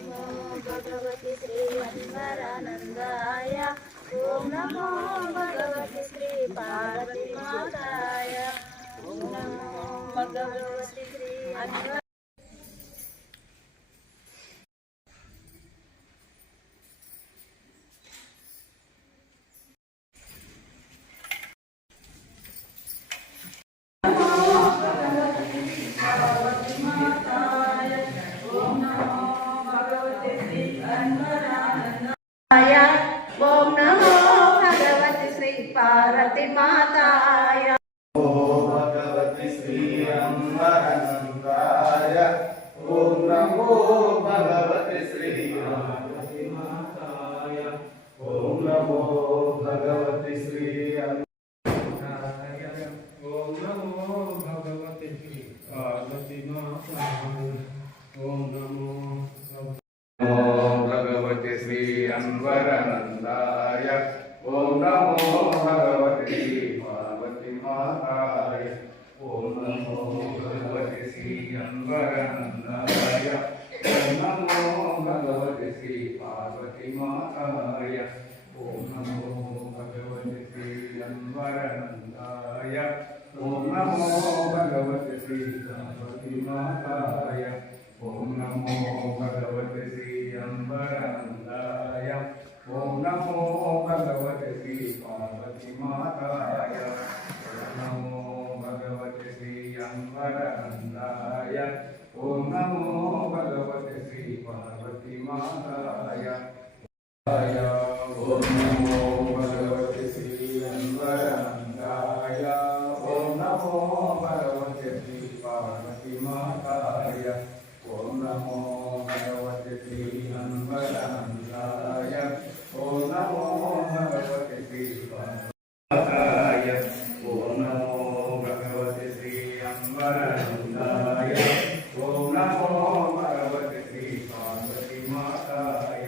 नमो भगवते श्री अन्वरानन्दाय। ॐ नमो भगवते श्री पार्वती माताय। ॐ नमो भगवते श्री अन्वर ओम नमो भगवते श्री पार्वती माताय। ओम भगवते श्री अन्वरानन्दाय। ओम नमो भगवते श्री पार्वती माताय। ओम नमो भगवते श्री अन्वरानन्दाय। ओम नमो भगवते श्री पार्वती माताय। ओम नमो भगवते श्री अन्वरानन्दाय। ओम नमो भगवते श्री पार्वती माताय। ओम नमो भगवते श्री अन्वरानन्दाय। ओम नमो भगवते श्री पार्वती माताय। ओम नमो भगवते श्री अन्वरानन्दाय। ओम नमो भगवते श्री पार्वती माताय। ओम नमो भगवते श्री अन्वरानन्दाय। ओम नमो भगवते श्री पार्वती माताय। ओम नमो भगवते श्री अन्वरानन्दाय। ओम नमो भगवते श्री पार्वती माताय। ओम नमो भगवते श्री अन्वरानन्दाय। ओम नमो भगवते श्री पार्वती माताय। ओम नमो भगवते श्री अन्वरानन्दाय। ओम नमो भगवते श्री पार्वती। ओम नमो भगवते श्री अन्वरानन्दाय। ओम नमो भगवते श्री पार्वती माताय।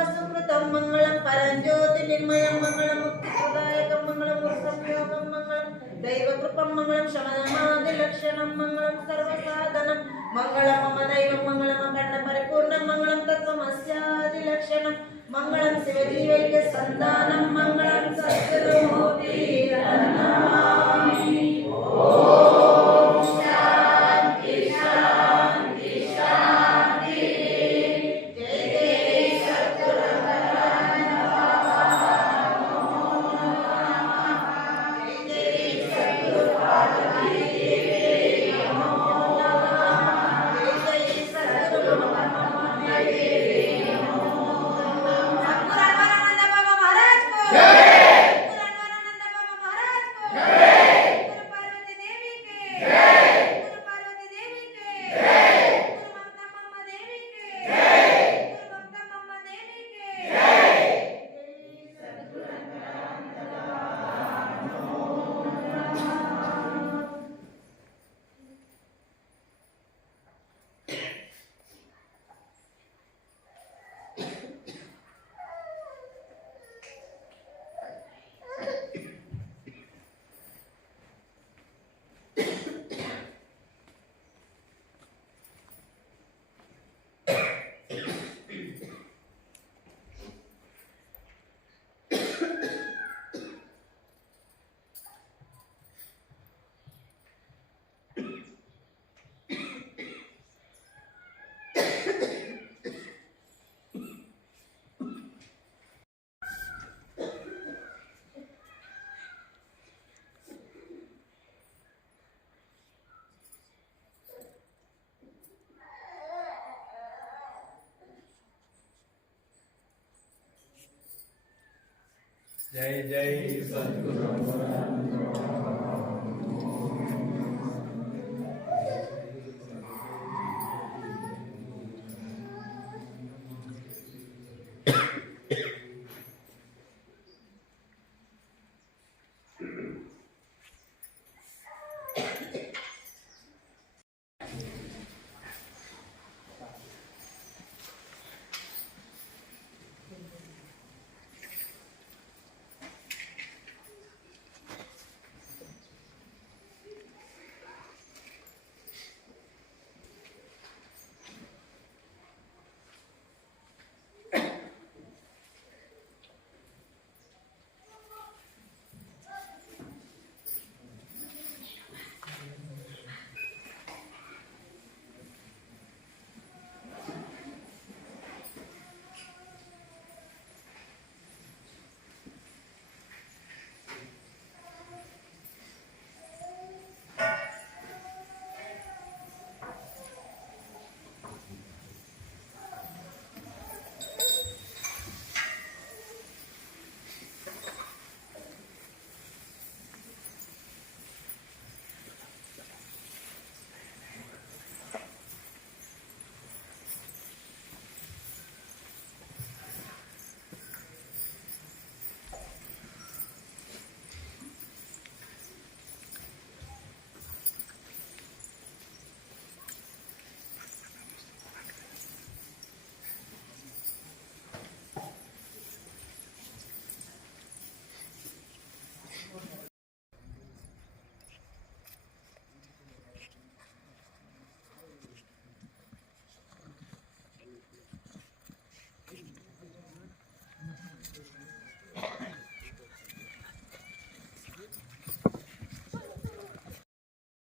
वसुकृतं मंगलम परंज्योति निर्मयं मंगलम मुक्तिप्रदायकं मंगलम संयोगं मंगलम दैवकृपं मंगलम शमनमादिलक्षणं मंगलम सर्वसाधनं मंगलम मम दैवं मंगलम अखंड परिपूर्णं मंगलम तत्त्वमस्यादिलक्षणं मंगलम शिवजीवैक्य संधानं मंगलम सद्गुरुमूर्ति नमामि। ओम शांति शांति शांति। जय जय सद्गुरु भगवान बाबा नमो नमः। जय जय सद्गुरु पार्वती देवी नमो नमः। जय जय सद्गुरु महात्मा देवी नमो नमः। सद्गुरु अनवानंद बाबा महाराज को जय। सद्गुरु अनवानंद बाबा महाराज को जय। गुरु पार्वती देवी के जय। गुरु पार्वती देवी के जय। गुरु ममता मम्मा देवी के जय। गुरु ममता मम्मा देवी के जय। सद्गुरु अनवानंद बाबा नमो नमः। जय जय सद्गुरु